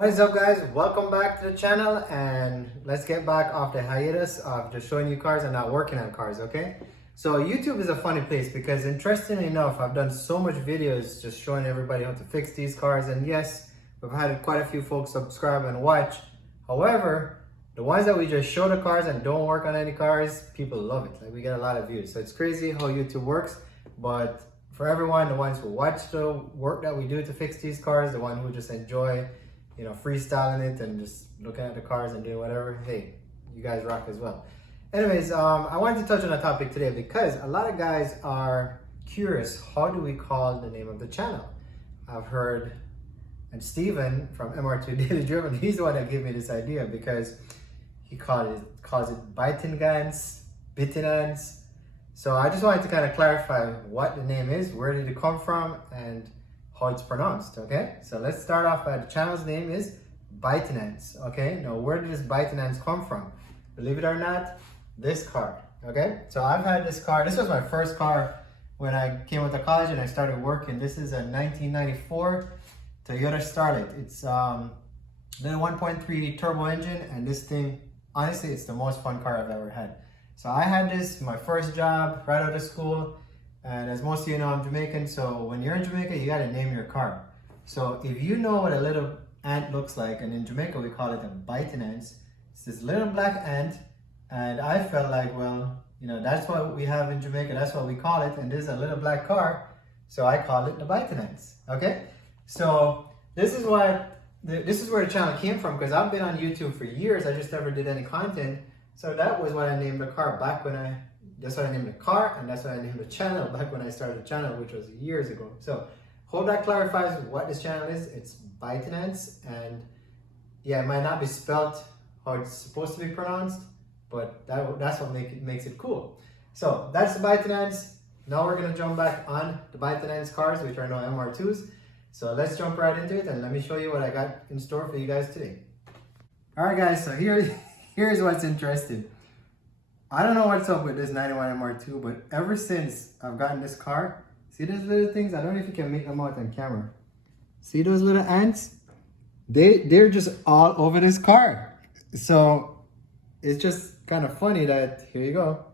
What is up, guys? Welcome back to the channel, and let's get back off the hiatus of just showing you cars and not working on cars, okay? So YouTube is a funny place because, interestingly enough, I've done so much videos just showing everybody how to fix these cars, and yes, we've had quite a few folks subscribe and watch. However, the ones that we just show the cars and don't work on any cars, people love it. Like, we get a lot of views. So it's crazy how YouTube works. But for everyone, the ones who watch the work that we do to fix these cars, the one who just enjoy, you know, freestyling it and just looking at the cars and doing whatever, hey, you guys rock as well. Anyways, I wanted to touch on a topic today because a lot of guys are curious, how do we call the name of the channel? I've heard, and Steven from MR2 Daily Driven, he's the one that gave me this idea because he calls it Bitingans, Bitinans. So I just wanted to kind of clarify what the name is, where did it come from, and how it's pronounced, okay? So let's start off by the channel's name is Bitinans, okay? Now, where did this Bitinans come from? Believe it or not, this car, okay? So I've had this car. This was my first car when I came out of college and I started working. This is a 1994 Toyota Starlet. It's the 1.3 turbo engine, and this thing, honestly, it's the most fun car I've ever had. So I had this, my first job, right out of school. And as most of you know, I'm Jamaican, so when you're in Jamaica, you gotta name your car. So if you know what a little ant looks like, and in Jamaica we call it a biting ant, it's this little black ant, and I felt like, well, you know, that's what we have in Jamaica, that's what we call it, and this is a little black car, so I call it the biting ants, okay? So this is where the channel came from, because I've been on YouTube for years, I just never did any content, so that was what I named the car back when that's what I named the car, and that's what I named the channel back when I started the channel, which was years ago. So hope that clarifies what this channel is. It's Bitinans, and yeah, it might not be spelled how it's supposed to be pronounced, but that's what makes it cool. So that's the Bitinans. Now we're gonna jump back on the Bitinans cars, which are now MR2s. So let's jump right into it, and let me show you what I got in store for you guys today. All right, guys. So here's what's interesting. I don't know what's up with this 91 MR2, but ever since I've gotten this car, see those little things? I don't know if you can make them out on camera. See those little ants? They're just all over this car. So it's just kind of funny that, here you go.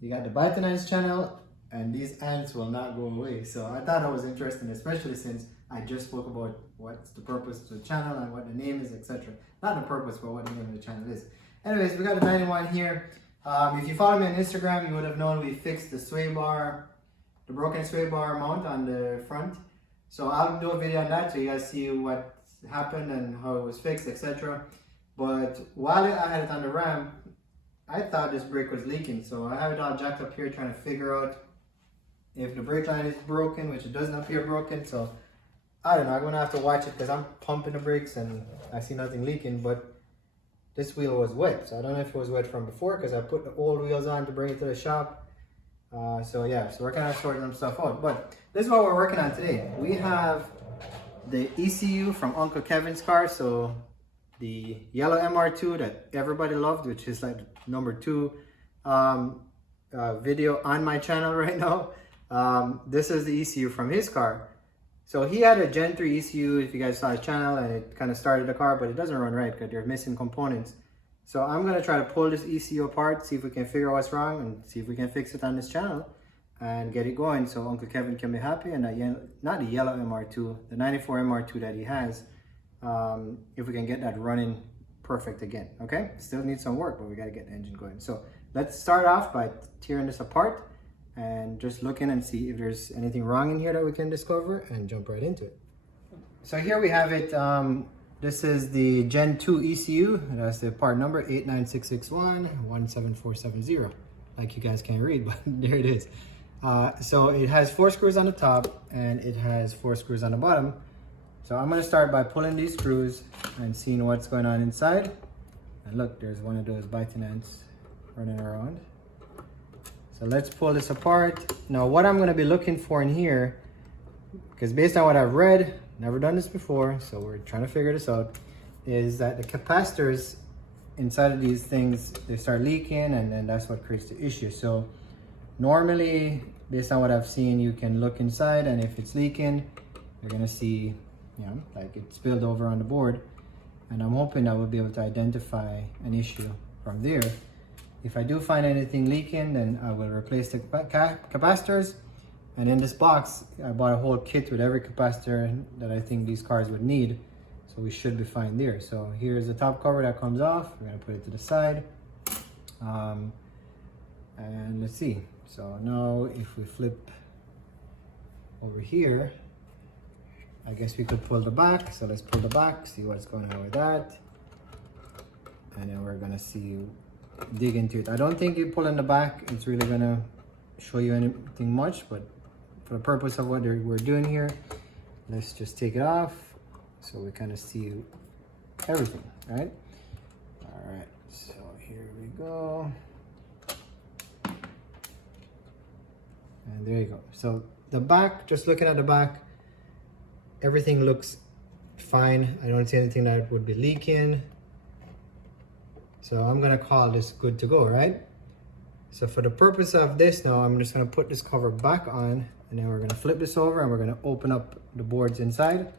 You got the Bitinans channel, and these ants will not go away. So I thought that was interesting, especially since I just spoke about what's the purpose of the channel and what the name is, etc. Not the purpose, but what the name of the channel is. Anyways, we got the 91 here. If you follow me on Instagram, you would have known we fixed the sway bar, the broken sway bar mount on the front. So I'll do a video on that so you guys see what happened and how it was fixed, etc. But while I had it on the Ram, I thought this brake was leaking. So I have it all jacked up here trying to figure out if the brake line is broken, which it doesn't appear broken. So I don't know, I'm gonna have to watch it because I'm pumping the brakes and I see nothing leaking, but this wheel was wet, so I don't know if it was wet from before because I put the old wheels on to bring it to the shop. So yeah, so we're kind of sorting some stuff out. But this is what we're working on today. We have the ECU from Uncle Kevin's car, so the yellow MR2 that everybody loved, which is like number 2 video on my channel right now. This is the ECU from his car. So he had a Gen 3 ECU, if you guys saw his channel, and it kind of started the car, but it doesn't run right because they're missing components. So I'm going to try to pull this ECU apart, see if we can figure out what's wrong, and see if we can fix it on this channel and get it going so Uncle Kevin can be happy. And that not the yellow MR2, the 94 MR2 that he has, if we can get that running perfect again, okay? Still needs some work, but we got to get the engine going. So let's start off by tearing this apart and just look in and see if there's anything wrong in here that we can discover and jump right into it. So here we have it. This is the Gen 2 ECU. That's the part number 89661-17470. Like you guys can't read, but there it is. So it has 4 screws on the top and it has 4 screws on the bottom. So I'm gonna start by pulling these screws and seeing what's going on inside. And look, there's one of those biting ants running around. So let's pull this apart. Now what I'm gonna be looking for in here, because based on what I've read, never done this before, so we're trying to figure this out, is that the capacitors inside of these things, they start leaking, and then that's what creates the issue. So normally, based on what I've seen, you can look inside, and if it's leaking, you're gonna see, you know, like it spilled over on the board. and I'm hoping I will be able to identify an issue from there. If I do find anything leaking, then I will replace the capacitors. And in this box, I bought a whole kit with every capacitor that I think these cars would need. So we should be fine there. So here's the top cover that comes off. We're gonna put it to the side. And let's see. So now if we flip over here, I guess we could pull the back. So let's pull the back, see what's going on with that. And then we're gonna dig into it. I don't think you pull in the back, it's really gonna show you anything much, but for the purpose of what we're doing here, let's just take it off so we kind of see everything, right? All right, so here we go. And there you go. So the back, just looking at the back, everything looks fine. I don't see anything that would be leaking. So I'm gonna call this good to go, right? So for the purpose of this now, I'm just gonna put this cover back on, and then we're gonna flip this over and we're gonna open up the boards inside.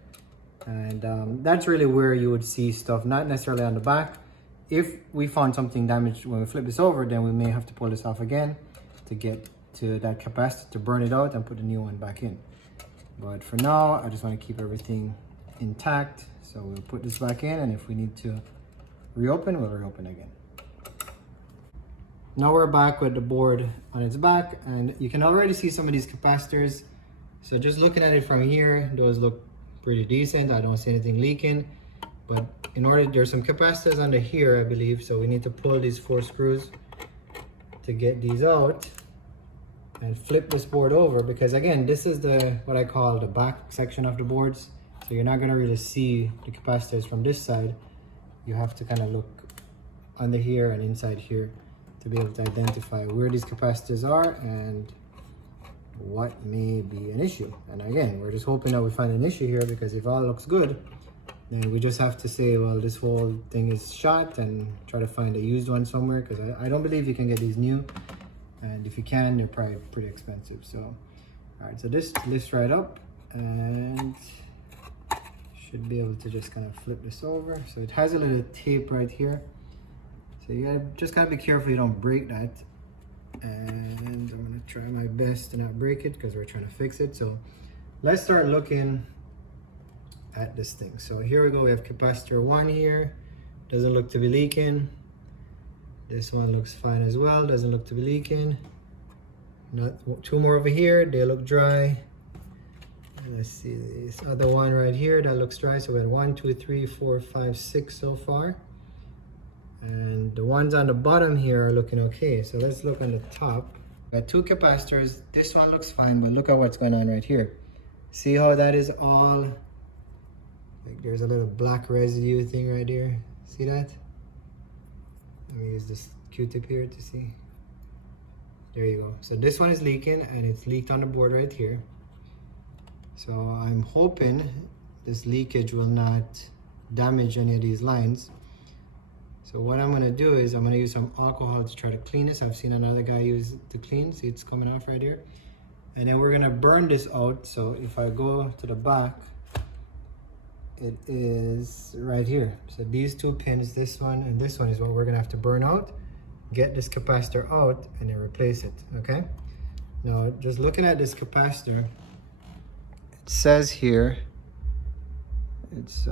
And that's really where you would see stuff, not necessarily on the back. If we found something damaged when we flip this over, then we may have to pull this off again to get to that capacitor, to burn it out and put the new one back in. But for now, I just wanna keep everything intact. So we'll put this back in, and if we need to reopen, we'll reopen again. Now we're back with the board on its back, and you can already see some of these capacitors. So just looking at it from here, those look pretty decent. I don't see anything leaking, but there's some capacitors under here, I believe. So we need to pull these 4 screws to get these out and flip this board over, because again, this is what I call the back section of the boards. So you're not gonna really see the capacitors from this side. You have to kind of look under here and inside here to be able to identify where these capacitors are and what may be an issue. And again, we're just hoping that we find an issue here, because if all looks good, then we just have to say, well, this whole thing is shot, and try to find a used one somewhere, because I don't believe you can get these new. And if you can, they're probably pretty expensive. So, all right, so this lifts right up and should be able to just kind of flip this over. So it has a little tape right here. So you just gotta be careful you don't break that. And I'm gonna try my best to not break it, because we're trying to fix it. So let's start looking at this thing. So here we go, we have capacitor 1 here. Doesn't look to be leaking. This one looks fine as well, doesn't look to be leaking. Not 2 more over here, they look dry. And let's see this other one right here, that looks dry. So we had 1, 2, 3, 4, 5, 6 so far. And the ones on the bottom here are looking okay. So let's look on the top. Got 2 capacitors. This one looks fine, but look at what's going on right here. See how that is all, like there's a little black residue thing right here. See that? Let me use this Q-tip here to see. There you go. So this one is leaking, and it's leaked on the board right here. So I'm hoping this leakage will not damage any of these lines. So what I'm gonna do is I'm gonna use some alcohol to try to clean this. I've seen another guy use it to clean. See, it's coming off right here. And then we're gonna burn this out. So if I go to the back, it is right here. So these 2 pins, this one and this one, is what we're gonna have to burn out, get this capacitor out, and then replace it, okay? Now, just looking at this capacitor, it says here, it's,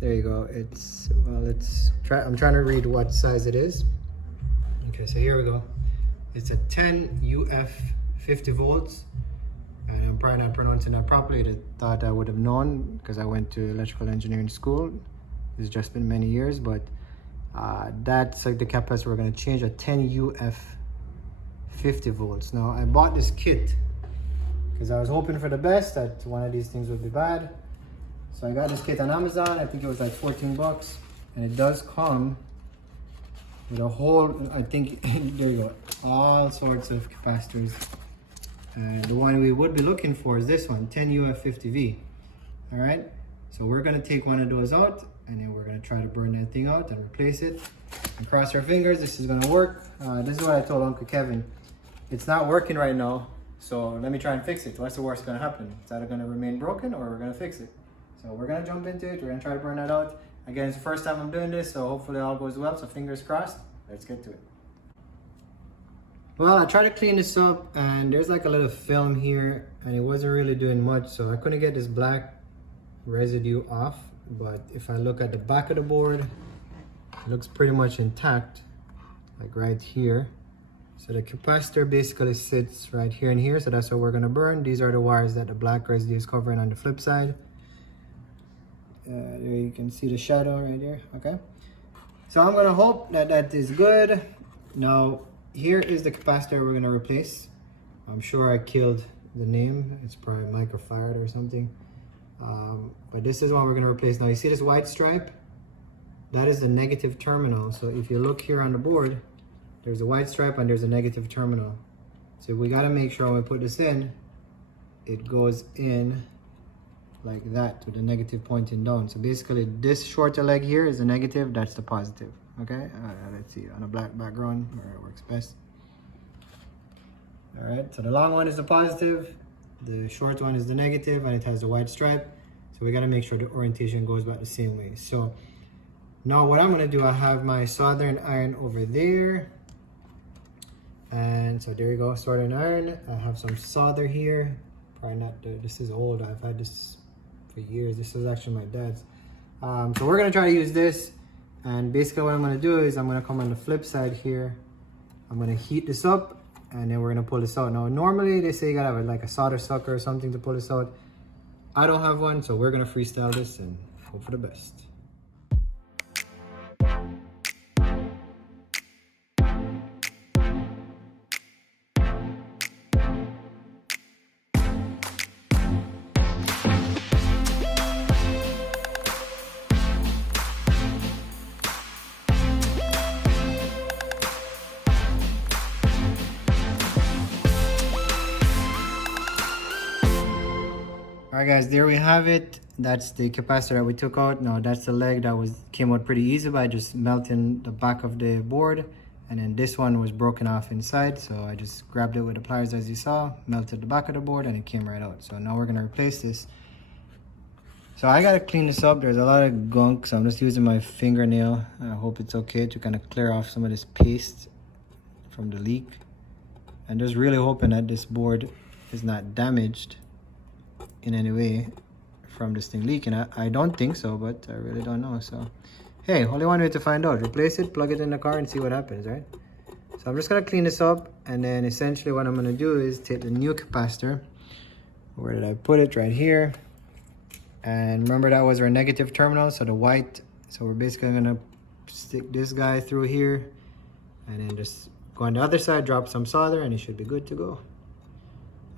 there you go. It's, well, I'm trying to read what size it is. Okay, so here we go. It's a 10 UF 50 volts. And I'm probably not pronouncing that properly. I thought I would have known, because I went to electrical engineering school. It's just been many years, but that's like the capacitor we're gonna change, a 10 UF 50 volts. Now, I bought this kit because I was hoping for the best, that one of these things would be bad. So I got this kit on Amazon. I think it was like 14 bucks, and it does come with a whole, I think, there you go, all sorts of capacitors. And the one we would be looking for is this one, 10 UF50V. All right, so we're gonna take one of those out, and then we're gonna try to burn that thing out and replace it. And cross our fingers, this is gonna work. This is what I told Uncle Kevin. It's not working right now, So let me try and fix it. What's the worst gonna happen? It's either gonna remain broken or we're gonna fix it. So we're gonna jump into it. We're gonna try to burn that out. Again, it's the first time I'm doing this, so hopefully all goes well. So fingers crossed. Let's get to it. Well, I tried to clean this up and there's like a little film here and it wasn't really doing much. So I couldn't get this black residue off. But if I look at the back of the board, it looks pretty much intact, like right here. So the capacitor basically sits right here and here, so that's what we're gonna burn. These are the wires that the black residue is covering on the flip side. There you can see the shadow right there, okay? So I'm gonna hope that that is good. Now, here is the capacitor we're gonna replace. I'm sure I killed the name. It's probably microfarad or something. But this is what we're gonna replace. Now, you see this white stripe? That is the negative terminal. So if you look here on the board, there's a white stripe and there's a negative terminal. So we gotta make sure when we put this in, it goes in like that with the negative pointing down. So basically this shorter leg here is the negative, that's the positive, okay? Let's see, on a black background where it works best. All right, so the long one is the positive, the short one is the negative, and it has the white stripe. So we gotta make sure the orientation goes back the same way. So now what I'm gonna do, I have my soldering iron over there. And so there you go, soldering iron. I have some solder here. Probably not, this is old. I've had this for years. This is actually my dad's. So we're gonna try to use this. And basically what I'm gonna do is I'm gonna come on the flip side here. I'm gonna heat this up and then we're gonna pull this out. Now, normally they say you gotta have like a solder sucker or something to pull this out. I don't have one, so we're gonna freestyle this and hope for the best. Alright guys, there we have it. That's the capacitor that we took out. Now that's the leg that came out pretty easy by just melting the back of the board. And then this one was broken off inside. So I just grabbed it with the pliers as you saw, melted the back of the board and it came right out. So now we're gonna replace this. So I gotta clean this up. There's a lot of gunk, so I'm just using my fingernail. I hope it's okay to kind of clear off some of this paste from the leak. And just really hoping that this board is not damaged in any way from this thing leaking. I don't think so, but I really don't know. So hey, only one way to find out. Replace it, plug it in the car and see what happens, right? So I'm just gonna clean this up, and then essentially what I'm gonna do is take the new capacitor. Where did I put it? Right here. And remember that was our negative terminal, so the white. So we're basically gonna stick this guy through here and then just go on the other side, drop some solder, and it should be good to go.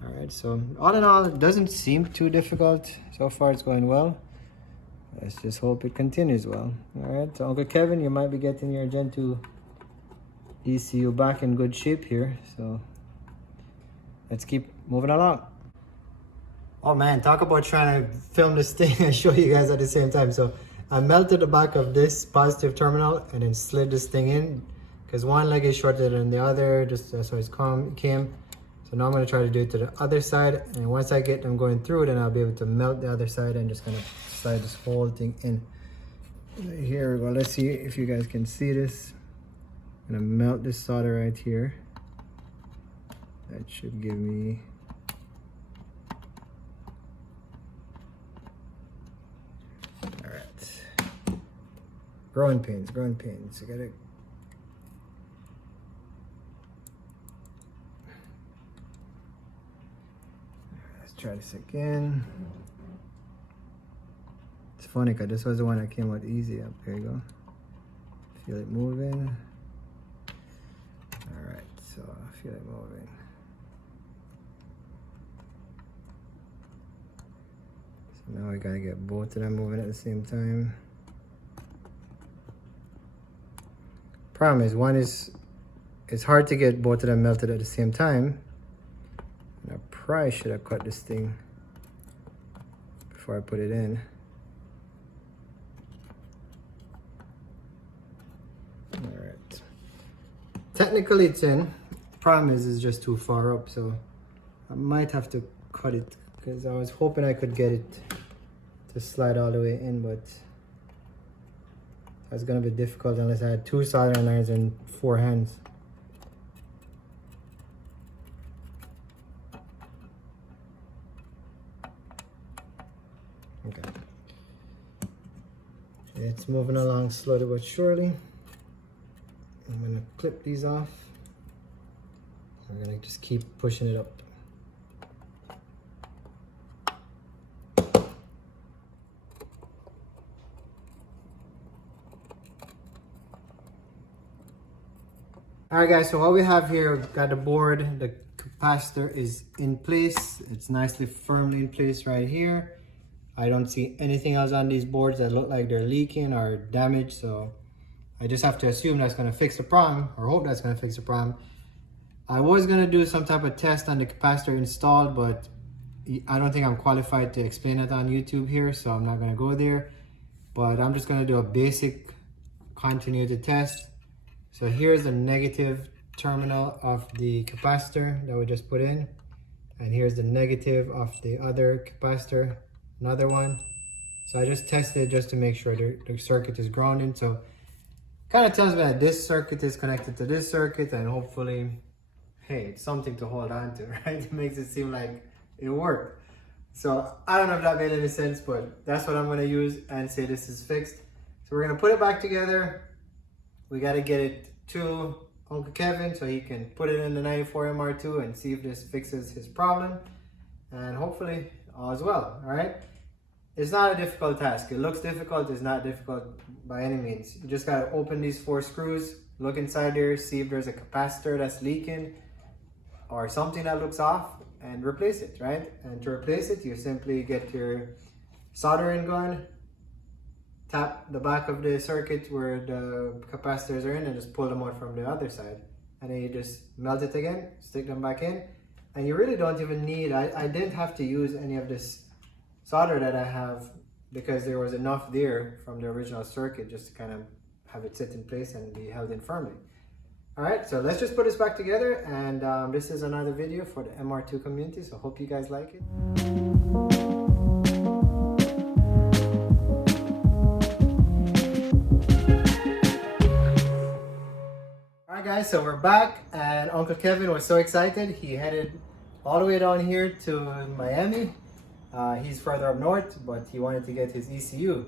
All right, so all in all, it doesn't seem too difficult. So far, it's going well. Let's just hope it continues well. All right, so Uncle Kevin, you might be getting your Gen 2 ECU back in good shape here. So let's keep moving along. Oh man, talk about trying to film this thing and show you guys at the same time. So I melted the back of this positive terminal and then slid this thing in because one leg is shorter than the other, just so it came. So now I'm going to try to do it to the other side, and once I get them going through, then I'll be able to melt the other side and just kind of slide this whole thing in. Here we go. Let's see if you guys can see this. I'm going to melt this solder right here. That should give me... Alright. Growing pains, growing pains. You gotta... Try this again. It's funny because this was the one that came out easy. Up there you go. Feel it moving. All right, so I feel it moving. So now we gotta get both of them moving at the same time. Problem is, it's hard to get both of them melted at the same time. I probably should have cut this thing before I put it in. All right. Technically it's in. Problem is, it's just too far up, so I might have to cut it because I was hoping I could get it to slide all the way in, but that's gonna be difficult unless I had 2 soldering irons and 4 hands. Okay. It's moving along slowly but surely. I'm gonna clip these off. I'm gonna just keep pushing it up. Alright guys, so what we have here, we've got the board, the capacitor is in place. It's nicely firmly in place right here. I don't see anything else on these boards that look like they're leaking or damaged, so I just have to assume that's going to fix the problem, or hope that's going to fix the problem. I was going to do some type of test on the capacitor installed, but I don't think I'm qualified to explain it on YouTube here, so I'm not going to go there. But I'm just going to do a basic continuity test. So here's the negative terminal of the capacitor that we just put in. And here's the negative of the other capacitor, another one. So I just tested just to make sure the circuit is grounded. So kind of tells me that this circuit is connected to this circuit, and hopefully, hey, it's something to hold on to, right? It makes it seem like it worked. So I don't know if that made any sense, but that's what I'm gonna use and say this is fixed. So we're gonna put it back together. We got to get it to Uncle Kevin so he can put it in the 94 MR2 and see if this fixes his problem. And hopefully all is well, all right? It's not a difficult task. It looks difficult. It's not difficult by any means. You just got to open these 4 screws, look inside there, see if there's a capacitor that's leaking or something that looks off, and replace it, right? And to replace it, you simply get your soldering gun, tap the back of the circuit where the capacitors are in, and just pull them out from the other side. And then you just melt it again, stick them back in. And you really don't even need, I didn't have to use any of this solder that I have because there was enough there from the original circuit just to kind of have it sit in place and be held in firmly. All right, so let's just put this back together, and this is another video for the MR2 community, so hope you guys like it. Alright guys, so we're back, and Uncle Kevin was so excited he headed all the way down here to Miami. He's further up north, but he wanted to get his ECU.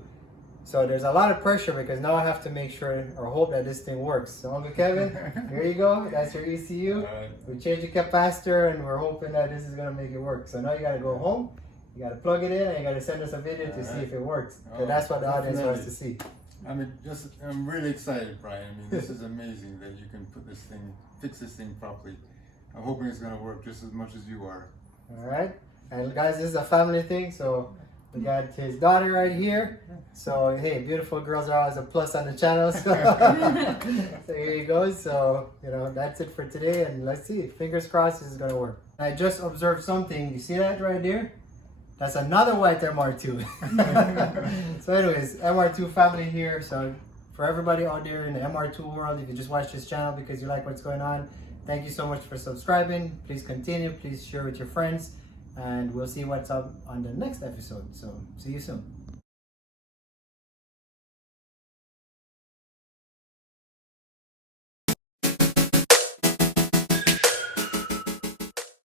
So there's a lot of pressure because now I have to make sure or hope that this thing works. So Uncle Kevin, here you go. That's your ECU. Right. We changed the capacitor and we're hoping that this is going to make it work. So now you got to go home, you got to plug it in, and you got to send us a video to see if it works. So that's what the audience wants to see. I'm really excited, Brian. I mean, this is amazing that you can put this thing, fix this thing properly. I'm hoping it's going to work just as much as you are. All right. And guys, this is a family thing, so we got his daughter right here. So hey, beautiful girls are always a plus on the channel. So, so here you go. So that's it for today, and let's see. Fingers crossed this is gonna work. I just observed something. You see that right there? That's another white MR2. So anyways, MR2 family here. So for everybody out there in the MR2 world, if you just watch this channel because you like what's going on, thank you so much for subscribing. Please continue. Please share with your friends. And we'll see what's up on the next episode. So see you soon.